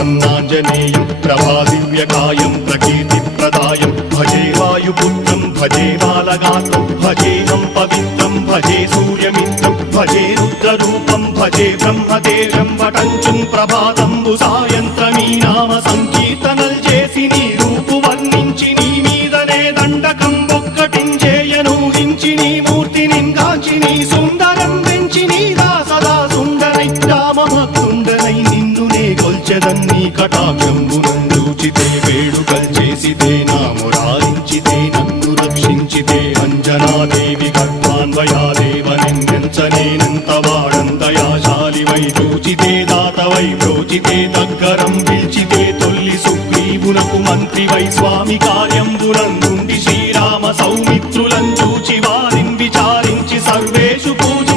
प्रसन्नाञ्जनेयं प्रभादिव्यकायं प्रकीर्तिप्रदायं भजे वायुपुत्रं भजे बालगात्रं भजेऽहं पवित्रं भजे सूर्यमित्रं भजे रुद्ररूपं भजे ब्रह्मदेवं वटञ्चुं प्रभाతంబు సాయంత్రమీ నామ సంకీర్తనల్ చేసి నీ రూపు వర్ణించి నీ మీదనే దండకం ఒక్కటించేయను హించి నీ మూర్తిని గాంచి నీ సుందరం వెంచి నీ దాసదా సుందరై రామభక్తుండనై నిన్నునే కొల్చెదన్ని కటాక్షంబునందూచితే వేడుకల్ చేసితే నా మురారించితే నన్ను రక్షించితే అంజనాదేవి గర్భాన్వయాదేవనెంచనేనంత వాడంతయాశాలివై చూచితే దాతవై ప్రోచితే దగ్గరం పిలిచితే తొల్లి సుగ్రీవునకు మంత్రివై స్వామి కార్యంబునందుండి శ్రీరామ సౌమిత్రులం చూచి వారిని విచారించి సర్వేషు పూజ